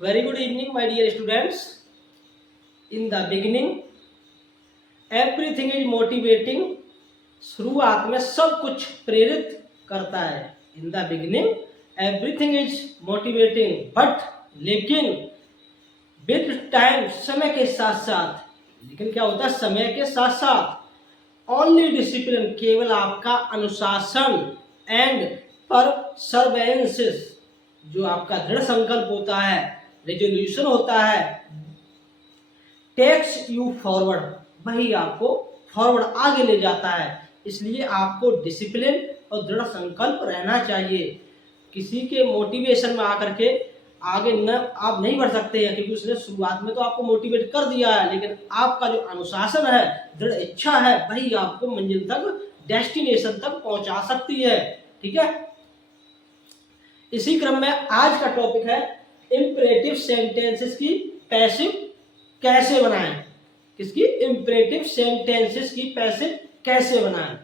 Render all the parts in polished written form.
Very good evening, my dear students. In the beginning, everything is motivating. शुरुआत में सब कुछ प्रेरित करता है. In the beginning, everything is motivating. But लेकिन with time, समय के साथ साथ, लेकिन क्या होता है समय के साथ साथ, only discipline, केवल आपका अनुशासन and perseverance, जो आपका दृढ़ संकल्प होता है, रेजोल्यूशन होता है, टेक्स यू फॉरवर्ड, वही आपको फॉरवर्ड आगे ले जाता है. इसलिए आपको डिसिप्लिन और दृढ़ संकल्प रहना चाहिए. किसी के मोटिवेशन में आकर के आगे न आप नहीं बढ़ सकते हैं, क्योंकि उसने शुरुआत में तो आपको मोटिवेट कर दिया है, लेकिन आपका जो अनुशासन है, दृढ़ इच्छा है, वही आपको मंजिल तक, डेस्टिनेशन तक पहुंचा सकती है. ठीक है. इसी क्रम में आज का टॉपिक है इंपरेटिव सेंटेंसेस की पैसिव कैसे बनाएं. किसकी? इंपरेटिव सेंटेंसेस की पैसिव कैसे बनाएं.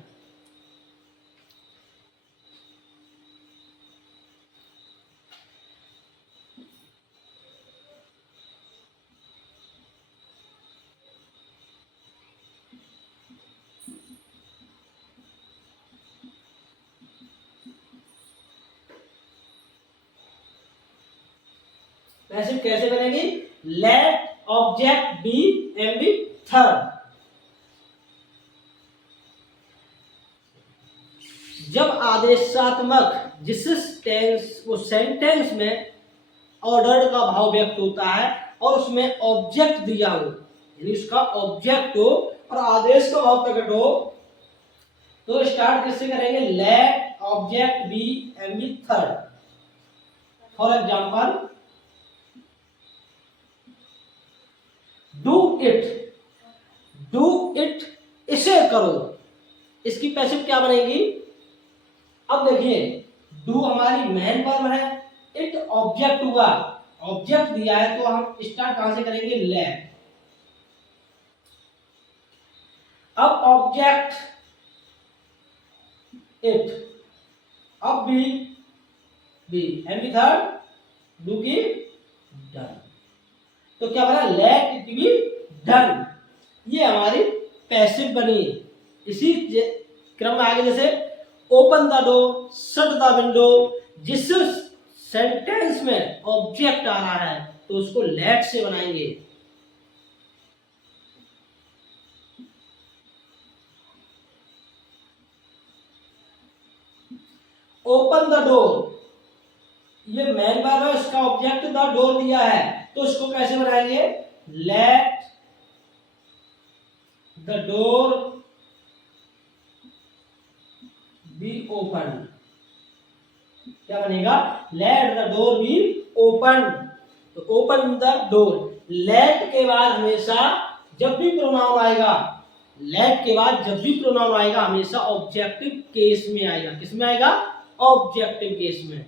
पैसिव कैसे बनेगी? Let object be and be third. जब आदेशात्मक जिस टेंस वो सेंटेंस में ऑर्डर का भाव व्यक्त होता है और उसमें ऑब्जेक्ट दिया हो, यानी उसका ऑब्जेक्ट हो और आदेश का भाव प्रकट हो, तो स्टार्ट किससे करेंगे? Let object be and be third. For example, do it, इसे करो. इसकी पैसिव क्या बनेगी? अब देखिए, डू हमारी मेन वर्ब है, इट ऑब्जेक्ट हुआ, ऑब्जेक्ट दिया है, तो हम स्टार्ट कहां से करेंगे? लेट. अब ऑब्जेक्ट इट, अब be and be third, do की डन. तो क्या बना? Let it be done. ये हमारी पैसिव बनी. इसी क्रम में आगे जैसे open the door, shut the window, जिस सेंटेंस में ऑब्जेक्ट आ रहा है तो उसको लेट से बनाएंगे. ओपन द डोर, ये मेन वर्ब है, इसका ऑब्जेक्ट द डोर दिया है, तो इसको कैसे बनाएंगे? Let the door be open. क्या बनेगा? Let the door be open. तो ओपन द डोर. लेट के बाद हमेशा जब भी प्रोनाउन आएगा, लेट के बाद जब भी प्रोनाउन आएगा हमेशा ऑब्जेक्टिव केस में आएगा. किस में आएगा? ऑब्जेक्टिव केस में.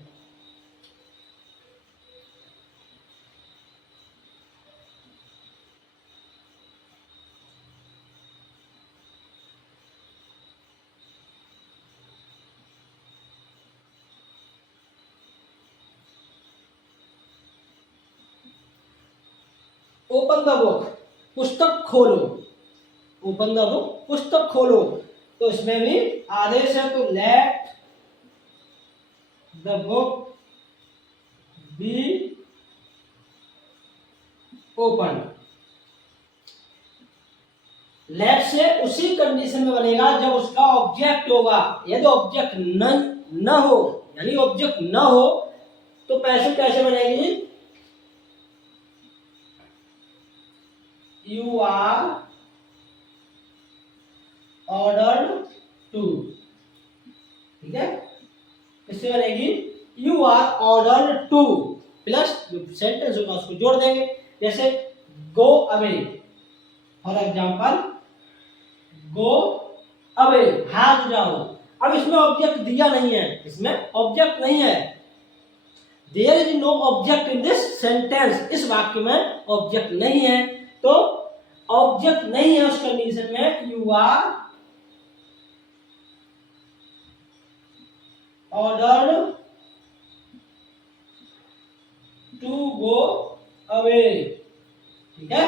ओपन द बुक, पुस्तक खोलो. ओपन द बुक, पुस्तक खोलो. तो इसमें भी आदेश है, तो let the book be open. Let से उसी कंडीशन में बनेगा जब उसका ऑब्जेक्ट होगा. यदि ऑब्जेक्ट न हो, यानी ऑब्जेक्ट न हो, तो पैसिव कैसे बनेगी? You are ordered to. ठीक है. किससे बनेगी? You are ordered to plus जो सेंटेंस होगा उसको जोड़ देंगे. जैसे go away, for example go away, भाग जाओ. अब इसमें ऑब्जेक्ट दिया नहीं है, इसमें ऑब्जेक्ट नहीं है. There is no object in this sentence. इस वाक्य में ऑब्जेक्ट नहीं है, तो ऑब्जेक्ट नहीं है उस कंडीशन में you are ordered to go away, ठीक है।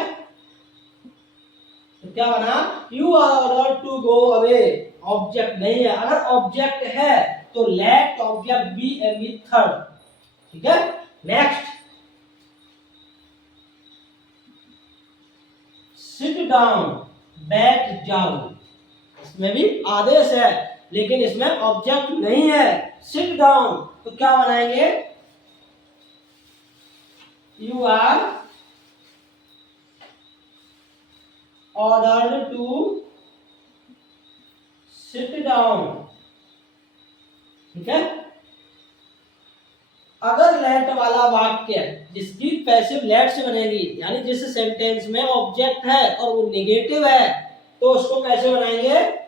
तो क्या बना, you are order to go away, object नहीं है। अगर ऑब्जेक्ट है तो let object be a method, ठीक है। नेक्स्ट, सिट डाउन, बैठ जाओ, इसमें भी आदेश है लेकिन इसमें ऑब्जेक्ट नहीं है। सिट डाउन तो क्या बनाएंगे, you are ordered to sit down, ठीक है। अगर लेट वाला वाक्य जिसकी पैसिव लेट से बनेगी, यानी जिस सेंटेंस में ऑब्जेक्ट है और वो नेगेटिव है, तो उसको कैसे बनाएंगे,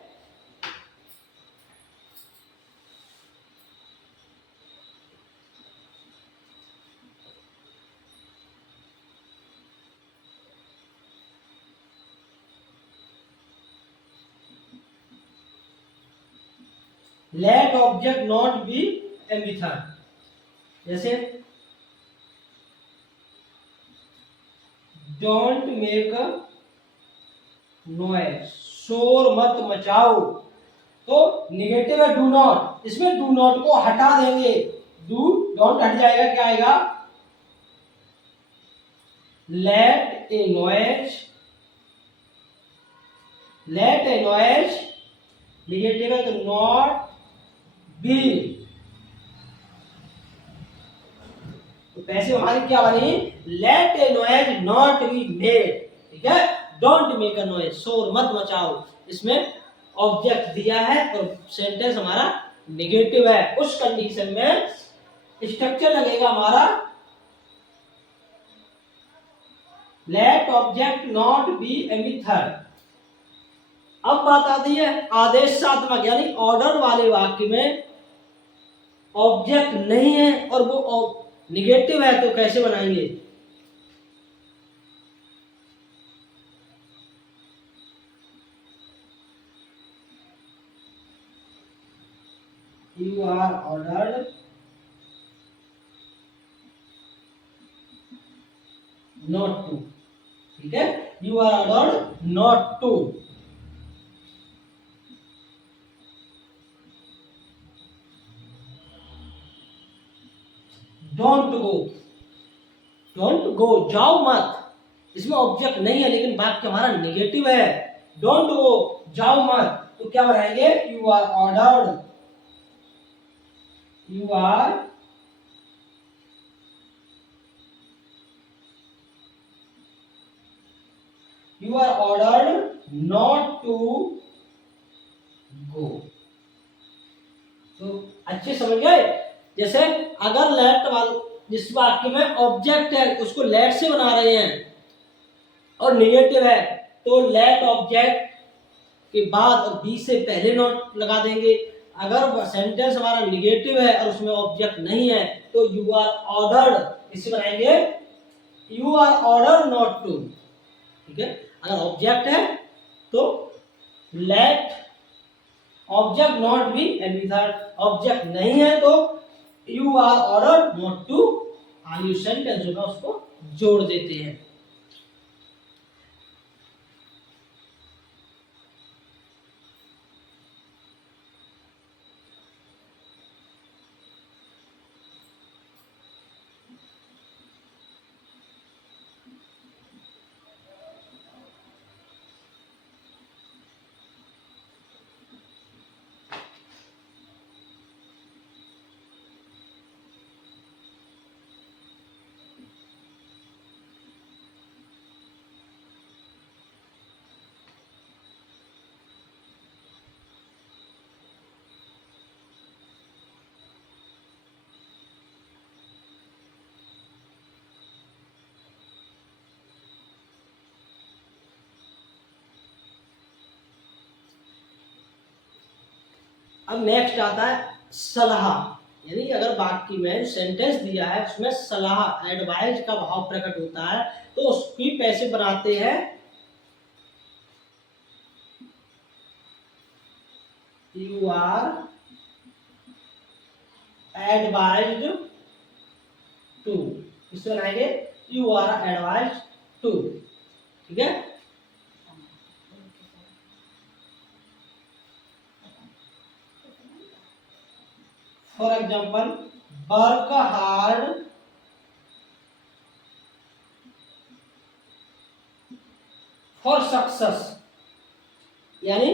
let object not be a method. जैसे डोंट मेक नॉइज, शोर मत मचाओ, तो निगेटिव है डू नॉट, इसमें डू नॉट को हटा देंगे, डू डोंट हट जाएगा, क्या आएगा, let a noise, let a noise negative है तो नॉट बी, तो पैसे हमारी क्या बनी, let a noise not be made, ठीक है। डोंट मेक अ नॉइज, शोर मत मचाओ, इसमें ऑब्जेक्ट दिया है और सेंटेंस हमारा नेगेटिव है, उस कंडीशन में स्ट्रक्चर लगेगा हमारा let object not be a method. अब बात आती है आदेशात्मक, यानी ऑर्डर वाले वाक्य में ऑब्जेक्ट नहीं है और वो निगेटिव है, तो कैसे बनाएंगे, you are ordered not to, ठीक है, you are ordered not to, don't go, don't go जाओ मत, इसमें ऑब्जेक्ट नहीं है लेकिन वाक्य हमारा नेगेटिव है, डोंट गो जाओ मत, तो क्या बनाएंगे, you are ordered, you are you are ordered not to go. तो अच्छे समझ गए। जैसे अगर लेट वाले जिस वाक्य में ऑब्जेक्ट है उसको लेट से बना रहे हैं और निगेटिव है, तो लेट ऑब्जेक्ट के बाद और बी से पहले नॉट लगा देंगे। अगर सेंटेंस हमारा निगेटिव है और उसमें ऑब्जेक्ट नहीं है तो यू आर ऑर्डर्ड इसे बनाएंगे you are order not to, ठीक है। अगर ऑब्जेक्ट है तो let object not be a method, object नहीं है तो you are order not to, आयु सेंटेंस होगा उसको जोड़ देते हैं। अब नेक्स्ट आता है सलाह, यानी अगर वाक्य में सेंटेंस दिया है उसमें सलाह एडवाइस का भाव प्रकट होता है तो उसकी पैसे बनाते हैं यू आर एडवाइज्ड टू, इससे बनाएंगे यू आर एडवाइज टू। ठीक है, for example work hard for success, यानी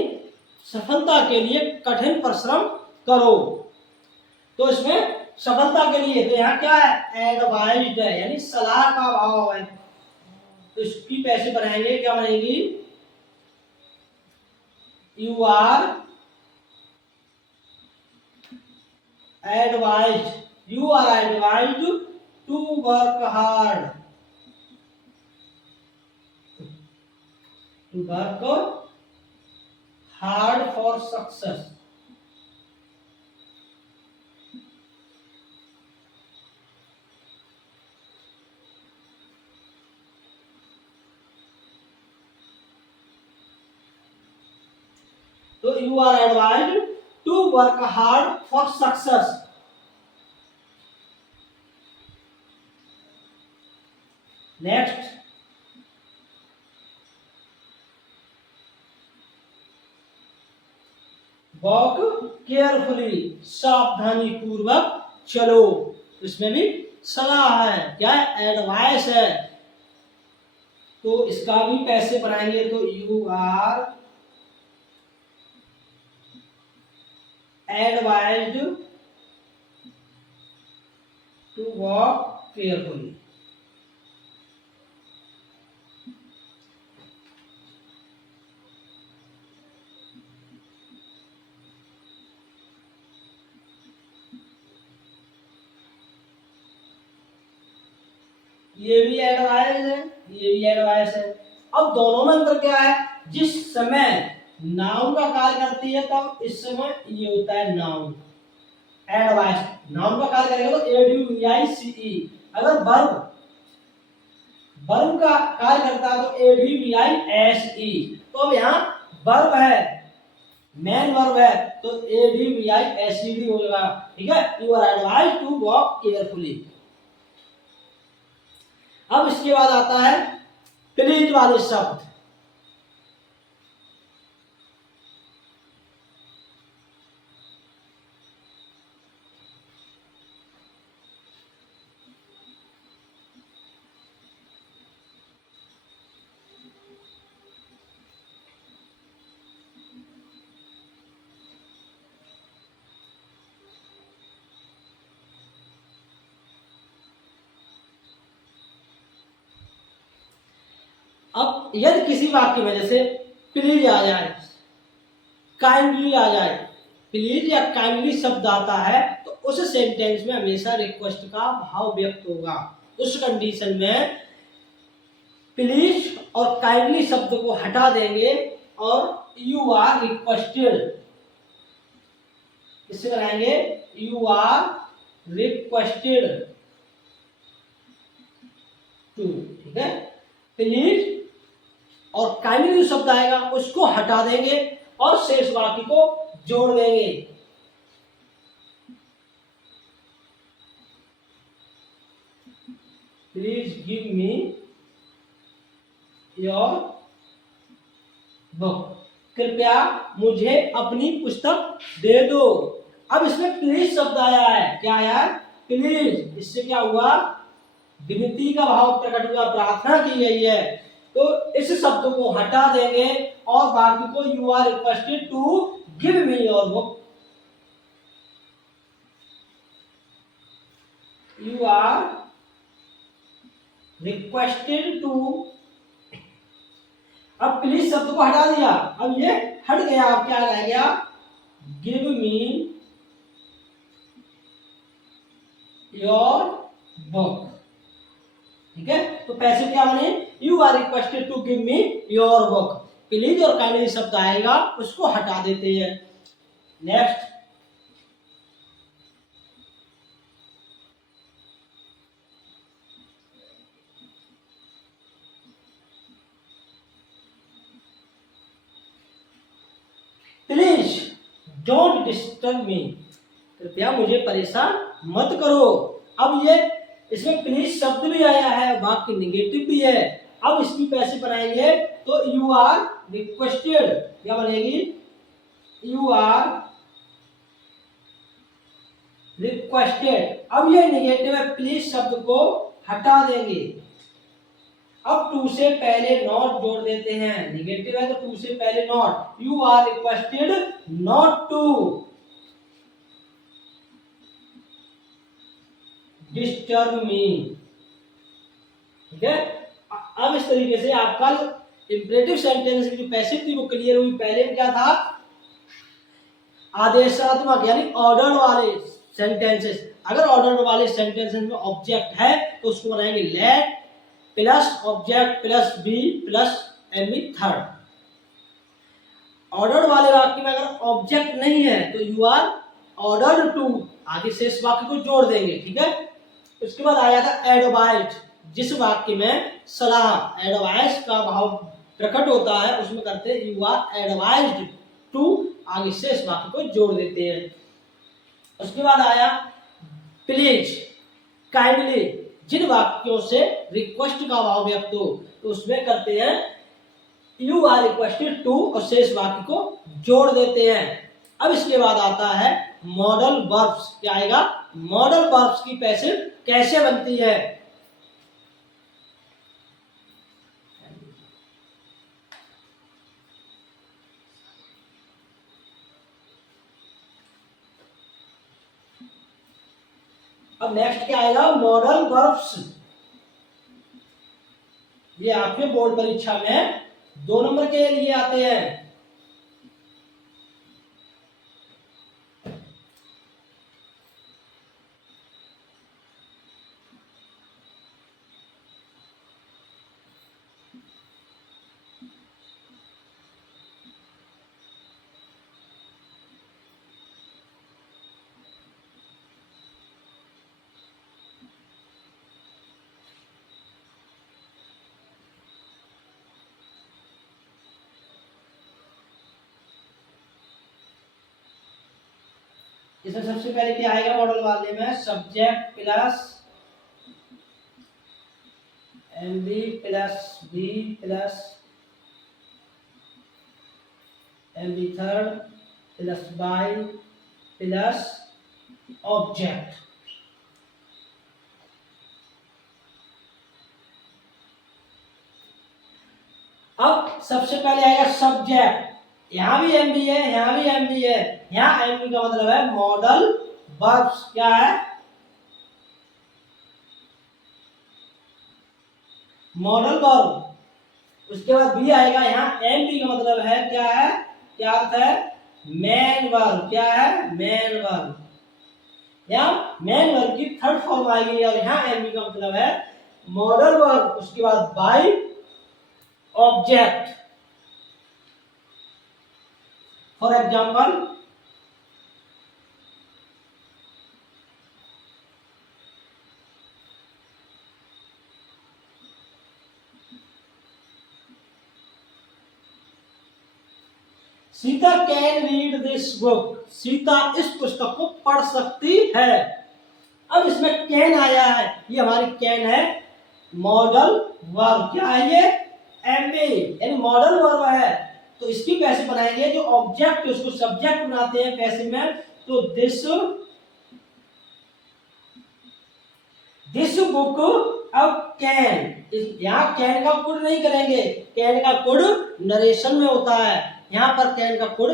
सफलता के लिए कठिन परिश्रम करो। तो इसमें सफलता के लिए तो यहाँ क्या है, एडवाइज्ड है, यानी सलाह का भाव है। तो इसकी पैसे बनाएंगे, क्या बनेगी, you are advised, you are advised to work hard, to work hard for success. तो you are advised to work hard for success. Next, walk carefully, सावधानी पूर्वक चलो। इसमें भी सलाह है, क्या है, एडवाइस है। तो इसका भी पैसे बनाएंगे, तो you are advised to walk carefully. ये भी एडवाइस है, ये भी एडवाइस है। अब दोनों में अंतर क्या है, जिस समय नाउन का कार्य करती है तब इस समय ये होता है नाउन। एडवाइस नाउन का कार्य करेगा तो एडीवीआईसीई। अगर वर्ब का कार्य करता है तो एडीवीआईएसई। तो अब यहाँ वर्ब है, मेन वर्ब है, तो एडीवीआईएसईडी होगा। ठीक है, you are advised to walk carefully. अब इसके बाद आता है प्लीज वाले शब्द। अब यदि किसी वाक्य में जैसे प्लीज आ जाए, काइंडली आ जाए, प्लीज या काइंडली शब्द आता है तो उस सेंटेंस में हमेशा रिक्वेस्ट का भाव व्यक्त होगा। उस कंडीशन में प्लीज और काइंडली शब्द को हटा देंगे और यू आर रिक्वेस्टेड, इससे बनाएंगे यू आर रिक्वेस्टेड टू। ठीक है, प्लीज और काइंडली जो शब्द आएगा उसको हटा देंगे और शेष वाक्य को जोड़ देंगे। Please give me your book, कृपया मुझे अपनी पुस्तक दे दो। अब इसमें प्लीज शब्द आया है, क्या आया है, प्लीज। इससे क्या हुआ, विनती का भाव प्रकट हुआ, प्रार्थना की गई है। तो इस शब्द को हटा देंगे और बाकी को you are requested to give me your book, you are requested to. अब प्लीज शब्द को हटा दिया, अब ये हट गया, अब क्या रह गया, गिव मी योर बुक। ठीक है, तो पैसे क्या बने, you are requested to give me your book. Please और काइंडली शब्द आएगा उसको हटा देते हैं। Next, please don't disturb me, कृपया मुझे परेशान मत करो। अब ये इसमें प्लीज शब्द भी आया है, वाक्य निगेटिव भी है। अब इसकी पैसे बनाएंगे तो यू आर रिक्वेस्टेड, क्या बनेगी, यू आर रिक्वेस्टेड। अब ये निगेटिव है, प्लीज शब्द को हटा देंगे। अब टू से पहले नॉट जोड़ देते हैं, निगेटिव है तो टू से पहले not, you are requested not to disturb me. ठीक है, अब इस तरीके से आपका इंपरेटिव सेंटेंस की जो पैसिव थी वो क्लियर हुई। पहले क्या था, आदेशात्मक यानी ऑर्डर वाले सेंटेंसेस। अगर ऑर्डर वाले सेंटेंसेस में ऑब्जेक्ट है तो उसको बनाएंगे let plus object plus be plus एमी थर्ड। ऑर्डर वाले वाक्य में अगर ऑब्जेक्ट नहीं है तो यू आर ऑर्डर्ड टू, आगे शेष वाक्य को जोड़ देंगे। ठीक है, उसके बाद आया था एडवाइज, जिस वाक्य में सलाह एडवाइस का भाव प्रकट होता है उसमें करते हैं यू आर एडवाइज्ड टू, आगे शेष वाक्य को जोड़ देते हैं। उसके बाद आया प्लीज काइंडली, जिन वाक्यों से रिक्वेस्ट का भाव व्यक्त हो तो उसमें करते हैं यू आर रिक्वेस्टेड टू और शेष वाक्य को जोड़ देते हैं। अब इसके बाद आता है मॉडल वर्ब्स। क्या आएगा, मॉडल वर्ब्स की पैसिव कैसे बनती है। अब नेक्स्ट क्या आएगा, मॉडल वर्ब्स। ये आपके बोर्ड परीक्षा में 2 नंबर के लिए आते हैं। इसमें सबसे पहले क्या आएगा, मॉडल वाले में subject plus M be plus be plus M B third plus by plus object. अब सबसे पहले आएगा सब्जेक्ट, यहां भी एम बी है, यहां भी एम बी है। यहां एम बी का मतलब है मॉडल वर्ब्स। क्या है, मॉडल वर्ब। उसके बाद बी आएगा, यहाँ एम बी का मतलब है क्या है, क्या अर्थ है, मेन वर्ब। क्या है, मेन वर्ब। यहाँ मेन वर्ब की थर्ड फॉर्म आएगी और यहाँ एम बी का मतलब है मॉडल वर्ब। उसके बाद by object. For example, Sita can read this book, Sita इस पुस्तक को पढ़ सकती है। अब इसमें कैन आया है, ये हमारी कैन है मॉडल वर्ब। क्या है ये, एम बी यानी मॉडल वर्ब है। तो इसकी पैसे बनाएंगे जो ऑब्जेक्ट उसको सब्जेक्ट बनाते हैं पैसे में, तो दिस बुक। अब कैन, यहाँ कैन का कुड नहीं करेंगे, कैन का कुड नरेशन में होता है। यहाँ पर कैन का कुड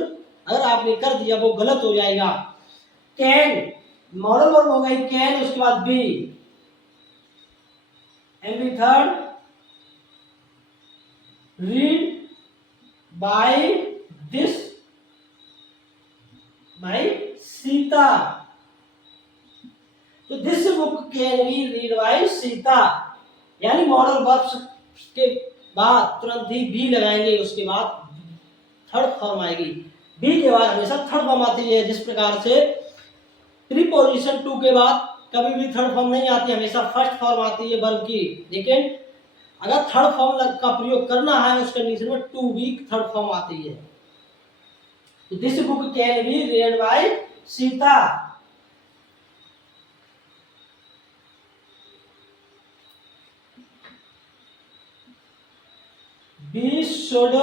अगर आपने कर दिया वो गलत हो जाएगा। कैन मॉडल वर्ब हो गई कैन, उसके बाद B M B third read by this by Sita. तो this book can be read by Sita, यानी मॉडल वर्ब्स के बाद तुरंत ही बी लगाएंगे, उसके बाद थर्ड फॉर्म आएगी। बी के बाद हमेशा थर्ड फॉर्म आती है, जिस प्रकार से प्रीपोजिशन टू के बाद कभी भी थर्ड फॉर्म नहीं आती, हमेशा फर्स्ट फॉर्म आती है वर्ब की। लेकिन अगर थर्ड फॉर्म का प्रयोग करना है उस कंडीशन में टू बी थर्ड फॉर्म आती है। तो this book can be read by Sita. We should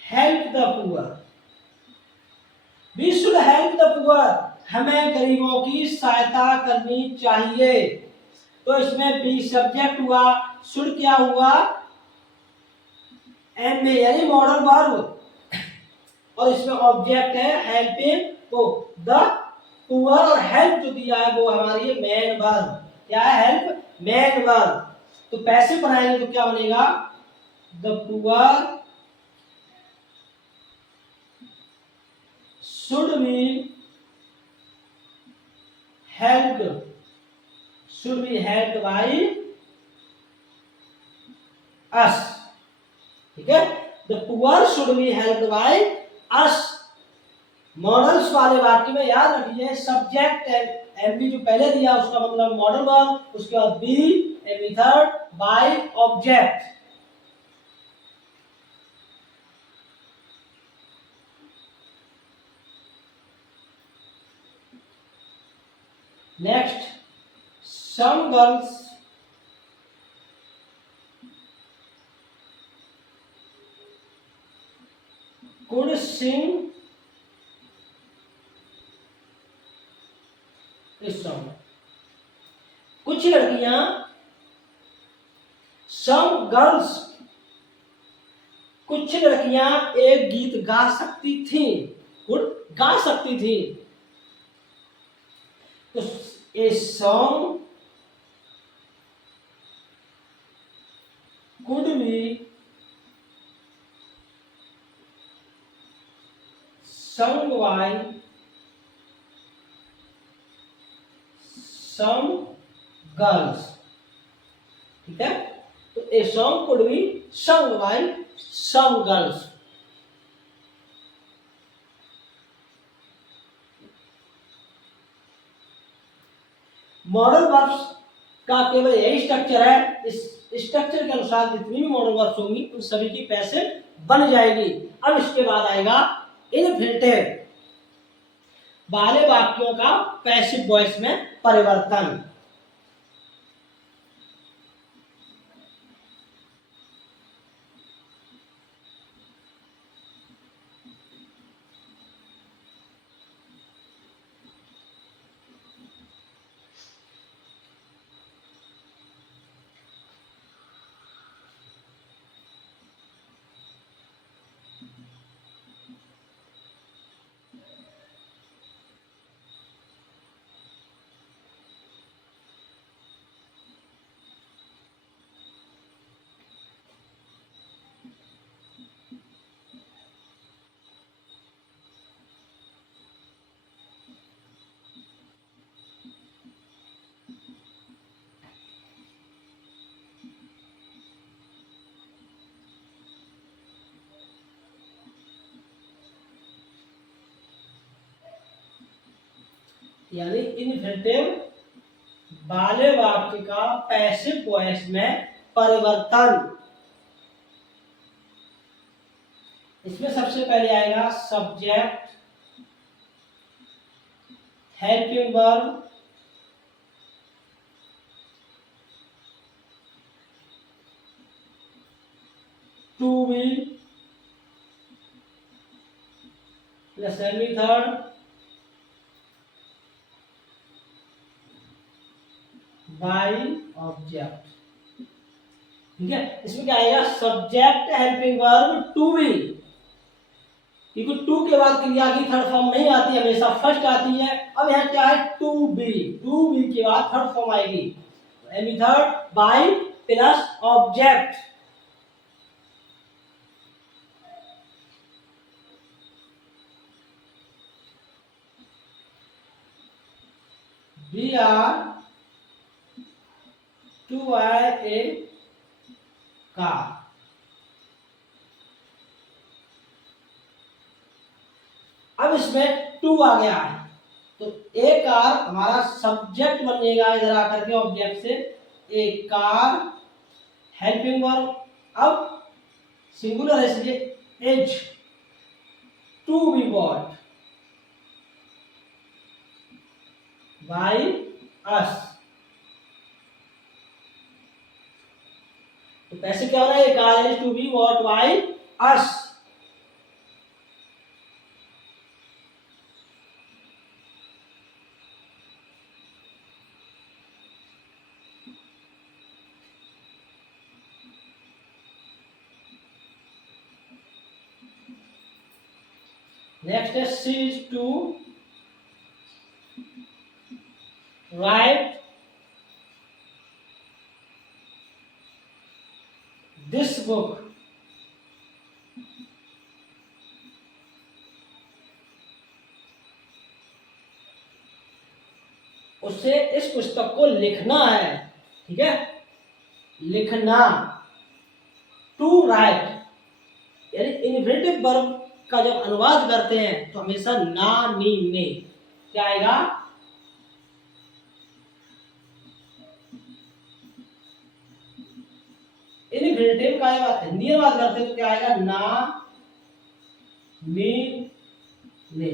help the poor, we should help the poor, हमें गरीबों की सहायता करनी चाहिए। तो इसमें बी सब्जेक्ट हुआ, शुड क्या हुआ, एम में यानी मॉडल वर्ब, और इसमें ऑब्जेक्ट है हेल्पिंग, तो द पुअर, और हेल्प जो दिया है वो हमारी है मेन वर्ब। क्या है, हेल्प मेन वर्ब। तो पैसिव बनाएंगे तो क्या बनेगा, the poor should be helped, should be helped by us. ठीक है, the poor should be helped by us. Models वाले वाक्य में याद रखिए सब्जेक्ट एमबी जो पहले दिया उसका मतलब मॉडल वर्ब, उसके बाद be method by object. Next, some girls could sing इस सॉन्ग। कुछ लड़कियां, सम गर्ल्स, कुछ लड़कियां एक गीत गा सकती थी, कुड गा सकती थी। तो a song could be sung by some girls। ठीक है, तो a song could be sung by some girls। Modal verbs का केवल यही स्ट्रक्चर है, इस स्ट्रक्चर के अनुसार जितनी भी मॉडल वर्ब्स होंगी उन सभी की पैसिव बन जाएगी। अब इसके बाद आएगा इनफिनिटिव वाले वाक्यों का पैसिव वॉइस में परिवर्तन। यानी इनफिनिटिव वाले वाक्य का पैसिव वॉइस में परिवर्तन। इसमें सबसे पहले आएगा subject, helping verb, to be plus method by object. ठीक है, इसमें क्या आएगा, subject helping verb to be, क्योंकि टू के बाद क्रिया की थर्ड फॉर्म नहीं आती, हमेशा फर्स्ट आती है। अब यहाँ क्या है, टू बी, टू बी के बाद थर्ड फॉर्म आएगी method by plus object. We are to buy a car। अब इसमें टू आ गया है तो ए कार हमारा सब्जेक्ट बनेगा इधर आकर के ऑब्जेक्ट से, ए कार हेल्पिंग वर्ब। अब सिंगुलर है इसलिए is, to be bought by us. तो पैसे क्या हो रहा है, a car is to be bought by us. Next है C is to write this book. उससे इस पुस्तक को लिखना है, ठीक है, लिखना। टू राइट यानी इन्फिनेटिव वर्ब का जब अनुवाद करते हैं तो हमेशा ना नी ने क्या आएगा, इन्फिनेटिव का जब हिंदी अनुवाद करते हैं तो क्या आएगा, ना नी ने।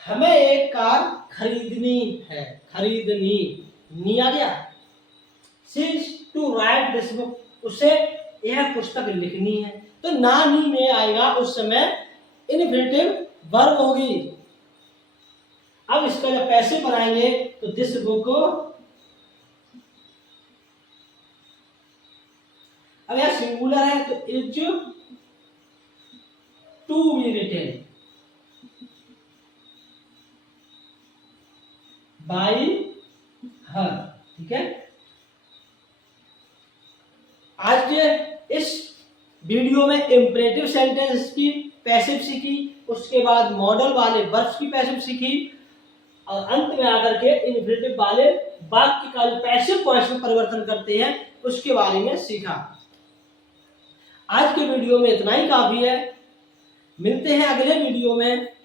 हमें एक कार खरीदनी है, खरीदनी, नी आ गया। सी टू राइट दिस बुक, उसे यह पुस्तक लिखनी है, तो ना नी में आएगा, उस समय इन्फिनेटिव वर्ब होगी। अब इसका जब पैसे बनाएंगे तो दिस बुक, अब यह सिंगुलर है तो is to be written by her, ठीक है। आज के इस वीडियो में इंपरेटिव सेंटेंस की पैसिव सीखी, उसके बाद मॉडल वाले वर्ब्स की पैसिव सीखी, और अंत में आकर के इन्फिनेटिव वाले वाक्य का जो पैसिव वॉइस में परिवर्तन करते हैं उसके बारे में सीखा। आज के वीडियो में इतना ही काफी है। मिलते हैं अगले वीडियो में।